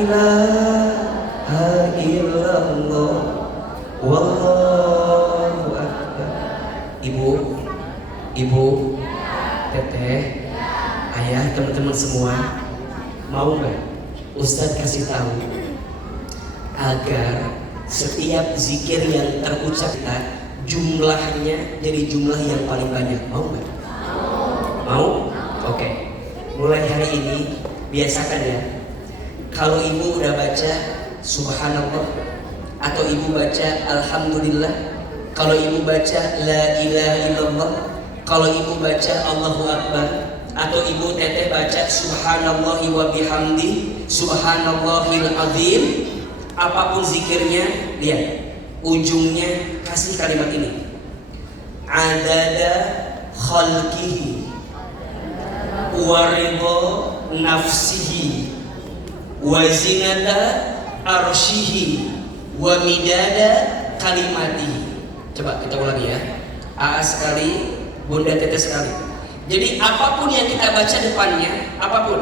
ilaha illallah wallahu akbar. Ibu, teteh, ayah, teman-teman semua, mau nggak Ustadz kasih tahu agar setiap zikir yang terucap kita jumlahnya jadi jumlah yang paling banyak? Mau nggak? Mau? Oke. Mulai hari ini biasakan ya. Kalau ibu udah baca Subhanallah atau ibu baca Alhamdulillah, kalau ibu baca La ilaha illallah, kalau ibu baca Allahu Akbar, atau ibu teteh baca Subhanallahi wa bihamdi Subhanallahil azim, apapun zikirnya, lihat ujungnya kasih kalimat ini: adada khalqihi wa ridha nafsihi wa zinata arsyihi wa midada kalimatihi. Coba kita ulangi ya. AA sekali, Bunda teteh sekali. Jadi apapun yang kita baca depannya, apapun,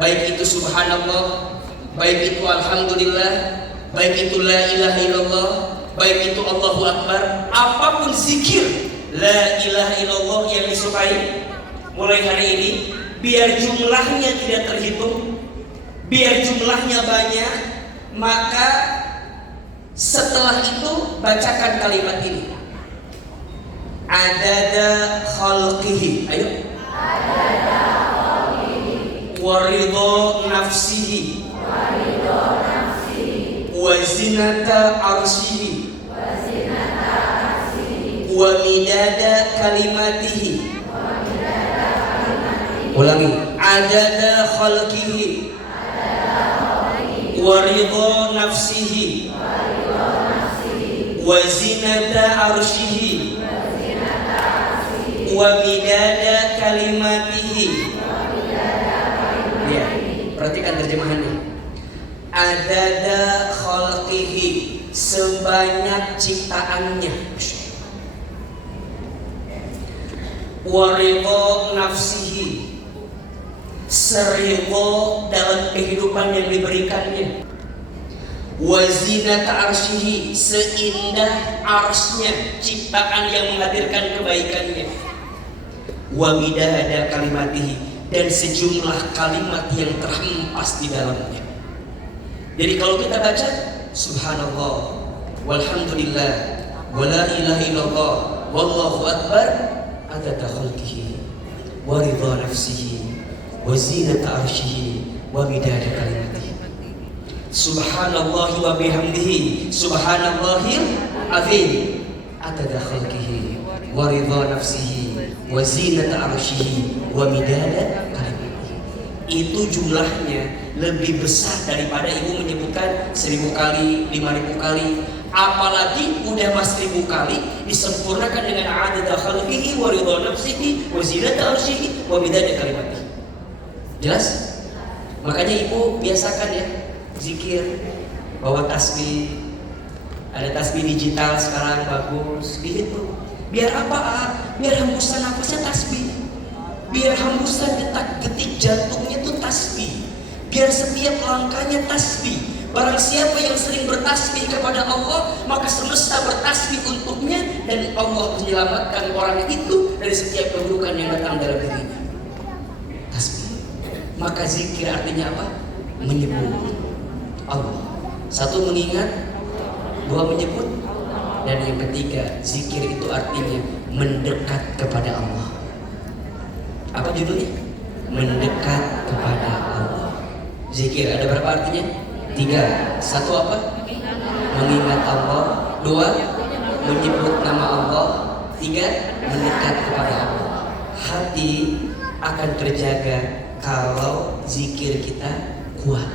baik itu Subhanallah, baik itu Alhamdulillah, baik itu La ilaha illallah, baik itu Allahu Akbar, apapun zikir La ilaha illallah yang disukai, mulai hari ini biar jumlahnya tidak terhitung, biar jumlahnya banyak, maka setelah itu bacakan kalimat ini: adada khalqihi, ayo, adada khalqihi wa ridha nafsihi wa zinata arsyihi wa midada kalimatihi. Ulangi: adada khalqihi wa ridha nafsihi wa zinata arsyihi wa midada kalimatihi. Ya, perhatikan terjemahannya. Adada khalqihi, sebanyak ciptaannya. Wa ridha nafsihi, seridho dalam kehidupan yang diberikannya. Wa zinata arsyihi, seindah arsnya, ciptaan yang menghadirkan kebaikannya. Wa midada kalimatihi, dan sejumlah kalimat yang terhempas di dalamnya. Jadi kalau kita baca Subhanallah walhamdulillah wala ilaha illallah wallahu akbar, adada khalqihi wa ridha nafsihi wa zinata arsyihi wa midada kalimatihi. Subhanallah wa bihamdihi subhanallahil azim, adada khalqihi wa ridha nafsihi wa zinata arsyihi wa midada kalimatihi. Itu jumlahnya lebih besar daripada ibu menyebutkan 1000 kali, 5000 kali, Apalagi udah mas 1000 kali disempurnakan dengan adada khalqihi wa ridha nafsihi wa zinata arsyihi wa midada kalimatihi. Jelas? Makanya ibu biasakan ya zikir, bawa tasbih. Ada tasbih digital sekarang bagus, dihitung. Biar apa? Biar hembusan nafasnya tasbih. Biar hembusan detak-detik jantungnya itu tasbih. Biar setiap langkahnya tasbih. Barang siapa yang sering bertasbih kepada Allah, maka semesta bertasbih untuknya dan Allah menyelamatkan orang itu dari setiap keburukan yang datang dalam dirinya. Tasbih. Maka zikir artinya apa? Menyebut Allah. Satu, mengingat. Dua, menyebut. Dan yang ketiga, zikir itu artinya mendekat kepada Allah. Apa judulnya? Mendekat kepada Allah. Zikir ada berapa artinya? 3. Satu apa? Mengingat Allah. 2. Menyebut nama Allah. 3. Mendekat kepada Allah. Hati akan terjaga kalau zikir kita kuat.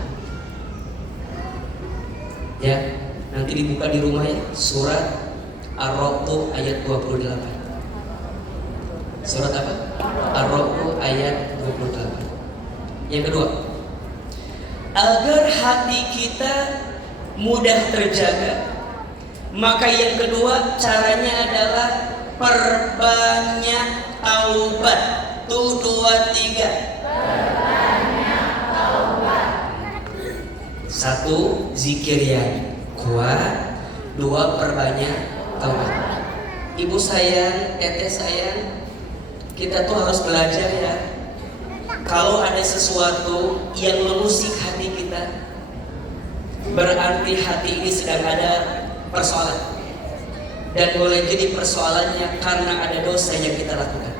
Ya, nanti dibuka di rumah ya, surat Ar-Ra'd ayat 28. Surat apa? Ar-Ra'd ayat 28. Yang kedua, agar hati kita mudah terjaga, maka yang kedua caranya adalah perbanyak taubat. 1, 2, 3. Perbanyak taubat. 1. Zikir yang kuat. 2. Perbanyak taubat. Ibu sayang, teteh sayang, kita tuh harus belajar ya. Kalau ada sesuatu yang mengusik hati kita, berarti hati ini sedang ada persoalan. Dan boleh jadi persoalannya karena ada dosa yang kita lakukan.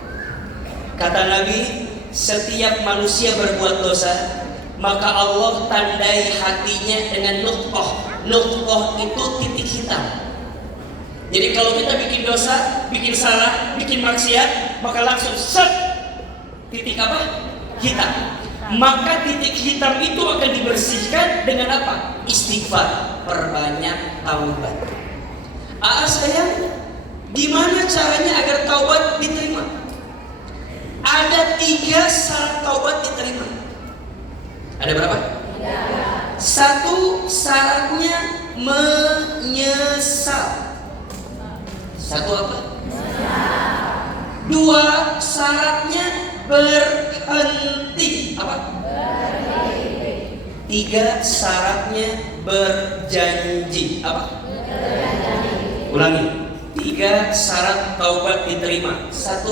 Kata Nabi, setiap manusia berbuat dosa, maka Allah tandai hatinya dengan nutqah. Nutqah itu titik hitam. Jadi kalau kita bikin dosa, bikin salah, bikin maksiat, maka langsung set, titik apa? Hitam. Maka titik hitam itu akan dibersihkan dengan apa? Istighfar, perbanyak taubat. Sayang, gimana caranya agar taubat diterima? Ada 3 syarat taubat diterima. Ada berapa? 1, syaratnya menyesal. 1 apa? 2, syaratnya berhenti. Apa? Berhenti. 3, syaratnya berjanji. Apa? Berjanji. Ulangi. 3 syarat taubat diterima. 1,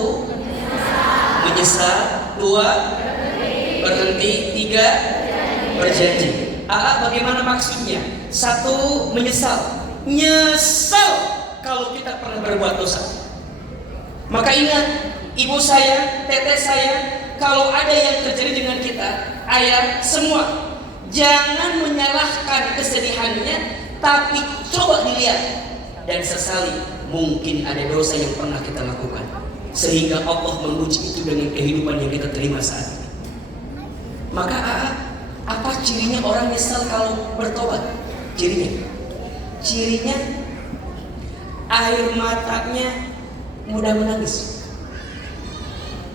menyesal. 2, berhenti. 3, berjanji. Bagaimana maksudnya? 1, menyesal. Nyesal kalau kita pernah berbuat dosa. Maka ingat, ibu saya, teteh saya, kalau ada yang terjadi dengan kita, ayah, semua, jangan menyalahkan kesedihannya, tapi coba dilihat dan sesali. Mungkin ada dosa yang pernah kita lakukan, sehingga Allah menguji itu dengan kehidupan yang kita terima saat ini. Maka apa cirinya orang nyesal kalau bertobat? Cirinya air matanya mudah menangis.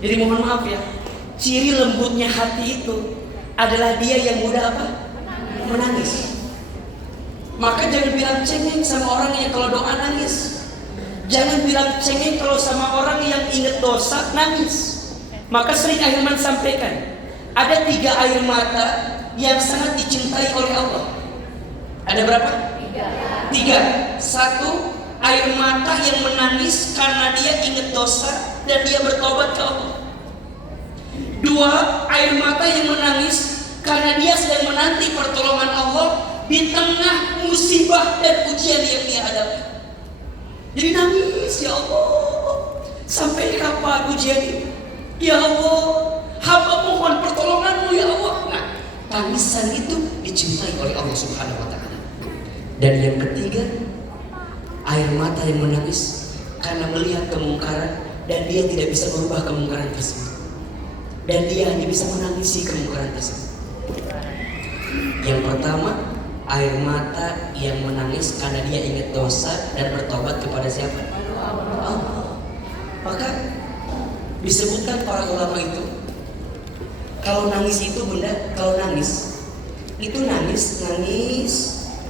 Jadi mohon maaf ya, ciri lembutnya hati itu adalah dia yang mudah apa? Menangis. Maka jangan bilang cengeng sama orang yang kalau doa nangis. Jangan bilang cengeng kalau sama orang yang ingat dosa nangis. Maka sering Ahilman sampaikan, ada 3 air mata yang sangat dicintai oleh Allah. Ada berapa? 3. 1, air mata yang menangis karena dia ingat dosa dan dia bertobat ke Allah. 2, air mata yang menangis karena dia sedang menanti pertolongan Allah di tengah musibah dan ujian yang dia hadapi. Jadi nangis, ya Allah, sampai kapan ujian ini? Ya Allah, hamba mohon pertolonganmu ya Allah. Nah, tangisan itu dicintai oleh Allah Subhanahu wa Ta'ala. Dan yang ketiga, air mata yang menangis karena melihat kemungkaran dan dia tidak bisa merubah kemungkaran tersebut, dan dia hanya bisa menangisi kemungkaran tersebut. Yang pertama, Air mata yang menangis karena dia ingat dosa dan bertobat kepada siapa? Allah. Maka disebutkan para ulama itu, kalau nangis itu bunda, kalau nangis itu nangis.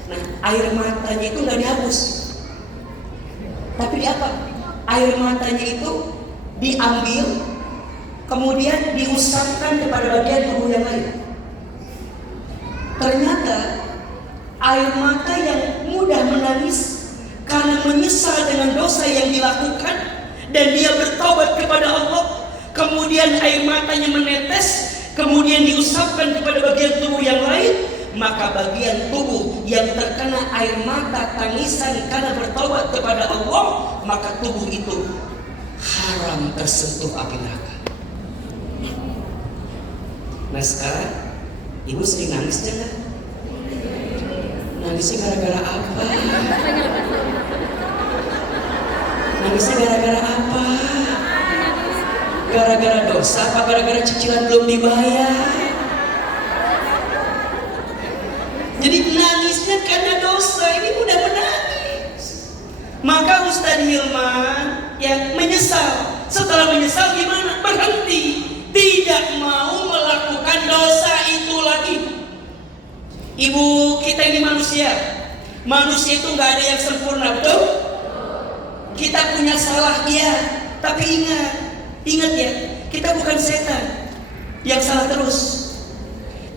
Nah, air matanya itu nggak dihapus, tapi di apa? Air matanya itu diambil, kemudian diusapkan kepada bagian tubuh yang lain. Ternyata air mata yang mudah menangis karena menyesal dengan dosa yang dilakukan dan dia bertobat kepada Allah, kemudian air matanya menetes, kemudian diusapkan kepada bagian tubuh yang lain, maka bagian tubuh yang terkena air mata tangisan karena bertobat kepada Allah, maka tubuh itu haram tersentuh api neraka. Nah sekarang ibu sering nangis jangan? Nangisnya gara-gara apa? Nangisnya gara-gara apa? Gara-gara dosa apa gara-gara cicilan belum dibayar? Jadi nangisnya karena dosa, ini mudah menangis. Maka Ustadz Hilman yang menyesal, setelah menyesal gimana? Berhenti, tidak mau melakukan dosa itu lagi. Ibu, kita ini manusia. Manusia itu nggak ada yang sempurna, betul? Kita punya salah, iya. Tapi ingat ya, kita bukan setan yang salah terus.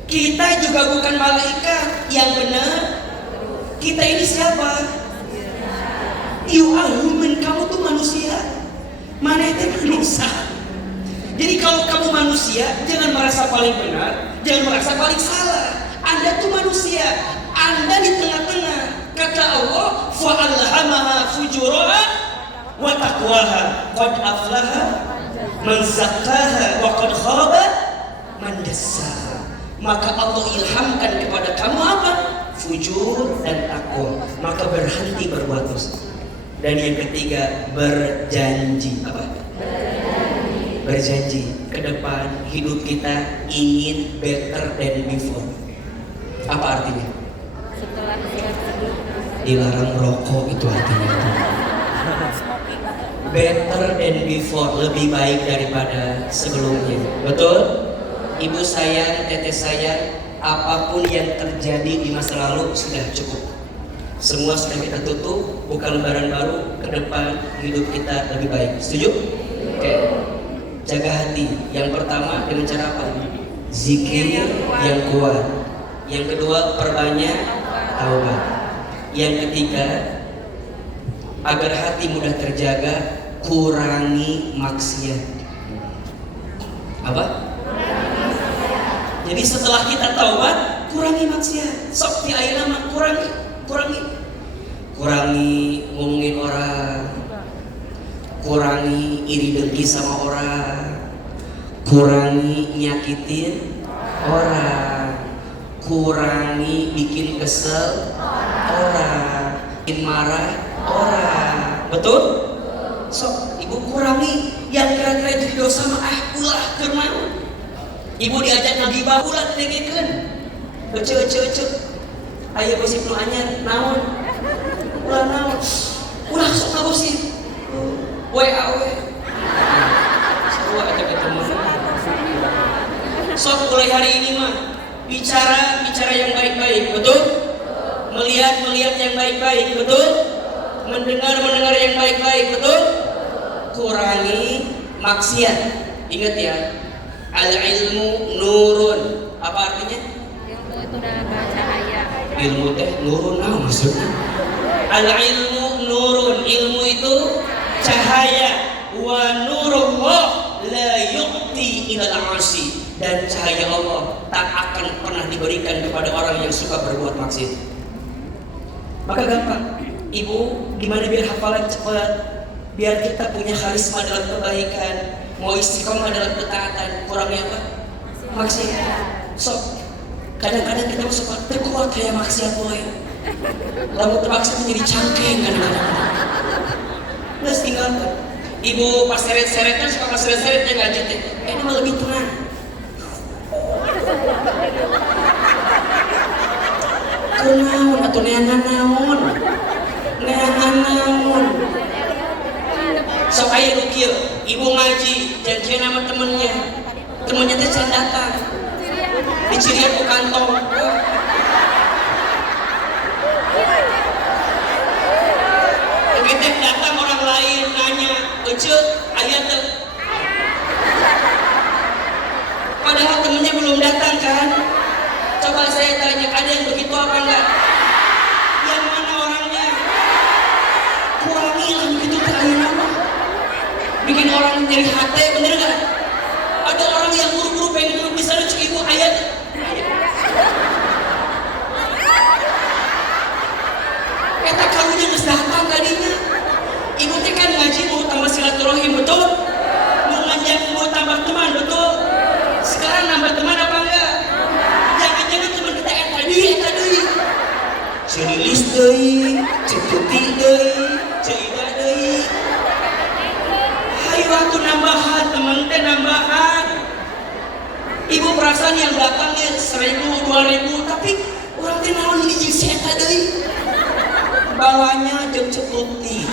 Kita juga bukan malaikat yang benar. Kita ini siapa? Yu'alumin, kamu tuh manusia. Mana itu manusia? Jadi kalau kamu manusia, jangan merasa paling benar, jangan merasa paling salah. Anda tuh manusia, Anda di tengah-tengah. Kata Allah, fa'alhamaha fujuraha wa taqwaha, qad aflaha man zakkaha wa qad khaba man dassaha. Maka Allah ilhamkan kepada kamu apa? Fujur dan takwa. Maka berhenti berbuat dosa. Dan yang ketiga, berjanji. Apa? Berjanji ke depan hidup kita ingin better than before. Apa artinya? Setelah Dilarang merokok itu artinya. Better than before, lebih baik daripada sebelumnya. Betul? Ibu sayang, teteh sayang, apapun yang terjadi di masa lalu sudah cukup. Semua sudah kita tutup, buka lembaran baru, ke depan hidup kita lebih baik. Setuju? Oke. Jaga hati. Yang pertama dengan cara apa? Zikir yang kuat. Yang kedua, perbanyak taubat. Yang ketiga, agar hati mudah terjaga, kurangi maksiat. Apa? Jadi setelah kita taubat, kurangi maksiat. Sok di air nama, kurangi ngomongin orang, kurangi iri dengki sama orang, kurangi nyakitin orang, kurangi bikin kesel orang, bikin marah orang. Betul? Sok ibu kurangi yang kira-kira jadi dosa mah ulah keur. Ibu diajak ngagibah ulah didengekeun. Ece. Aya gosip nu anyar naon? Ulah naon? Ulah sok ngagosip. WA. Sarua aja ketemu. Sok mulai hari ini mah bicara yang baik-baik, betul? Melihat yang baik-baik, betul? Mendengar yang baik-baik, betul? Kurangi maksiat. Ingat ya, al-ilmu nurun. Apa artinya? ilmu itu adalah cahaya. Ilmu nurun, nah maksudnya? Al-ilmu nurun, ilmu itu cahaya. Wa nurullah la yu'ti ilal 'asi. Dan cahaya Allah tak akan pernah diberikan kepada orang yang suka berbuat maksiat. Maka gampang, ibu gimana biar hafalan cepat, biar kita punya karisma dalam kebaikan, mau istiqomah dalam ketaatan, kurangnya apa? Maksiat. So, kadang-kadang kita suka terkuat kayak maksiat boy. Lalu terpaksa menjadi cangkeng kadang-kadang. Terus tinggalkan. Ibu pas seret-seret kan suka pas seret-seretnya nggak jatuh. Ini mah lebih tenang. Kunaon atuh neangan naon? Neangan naon? Sok aya nu kieu, ibu ngaji janjian sama temennya. Temennya teh can datang. Dicirian ku kantong. Begitu datang orang lain nanya, "Eceuk, aya teu?" Padahal temennya belum datang kan? Coba saya tanya, ada yang begitu apa enggak? Yang mana orangnya? Kurangilah begitu terakhir nama. Bikin orang nyeri hati, bener gak? Ada orang yang buru-buru pengen duduk di sana, cek ibu ayat. Eta karunya geus datang tadinya. Ibu teh kan ngaji mau tambah silaturahim, betul? Mau ngajak mau tambah teman, betul? Sekarang nambah teman apa enggak? Jangan-jangan teman kita eta deui. Celilis deui, ceputi deui, ceida deui. Hayu atuh nambahan, teman teh nambahan. Ibu perasaan yang datangnya 1.000, 2.000, tapi orang teh naon ini jeung si eta deui. Bawanya jeung ceputi.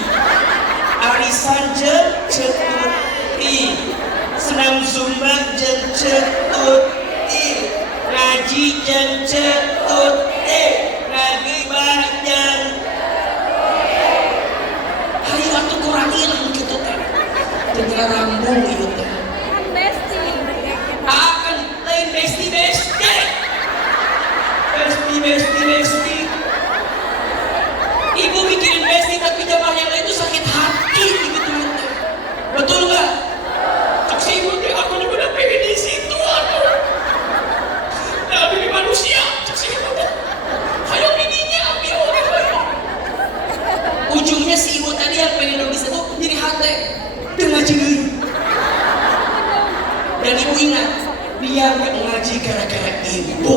Arisan jeung ceputi. Senam zumba jeung ceputi. Ngaji jeung ceputi. Ngagibah jeung hayu atuh kurangilah kitu teh. Teu rambung ieu teh. Akan lain besti. Ibu mikirin besti tapi jamaah yang lain itu sakit hati gitu. Betul nggak? Tak si ibu dia aku udah pengen di situ aduh. Nah, ini manusia. Tak si ibu dia. Hayo ininya ambil orang lain. Ujungnya si ibu tadi yang pengen di situ jadi hati dengan ngaji. Dan ibu ingat, dia nggak ngaji gara-gara ibu.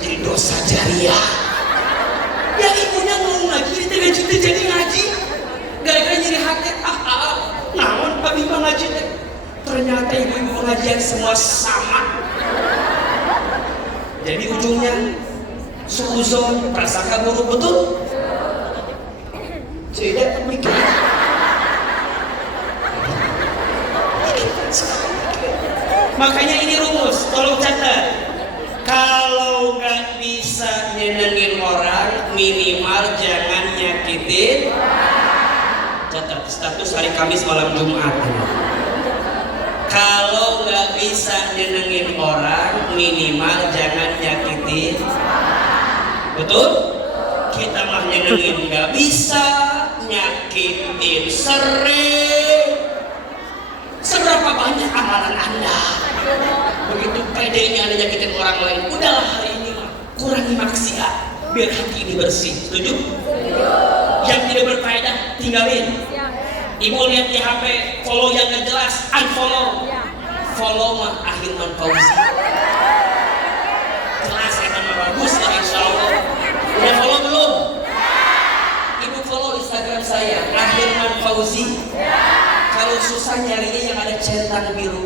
Jadi dosa jariah. Yang ibunya mau ngaji, dia jadi ngaji. Gara-gara jadi hati, naon abi mah ngaji teh. Ternyata ibu-ibu pengajian semua sama. Jadi ujungnya suuzon, prasangka buruk, betul? Tidak mikir. Makanya ini rumus, tolong catat. Kalau nggak bisa nyenengin orang, minimal jangan nyakitin. Catat status hari Kamis malam Jumat. Kalau nggak bisa nyenengin orang, minimal jangan nyakitin. Betul? Kita mah nyenengin nggak bisa, nyakitin sering. Seberapa banyak amalan Anda? Begitu pedenya Anda nyakitin orang lain, udahlah hari ini mah kurangi maksiat biar hati ini bersih. Setuju? Yang tidak berfaedah tinggalin. Ibu lihat di HP follow yang gak jelas, unfollow. Follow mah Ahilman Fauzi. Jelas ya kan bagus ya insyaallah. Udah follow belum? Ibu follow Instagram saya Ahilman Fauzi. Kalau susah nyarinya yang ada centang biru.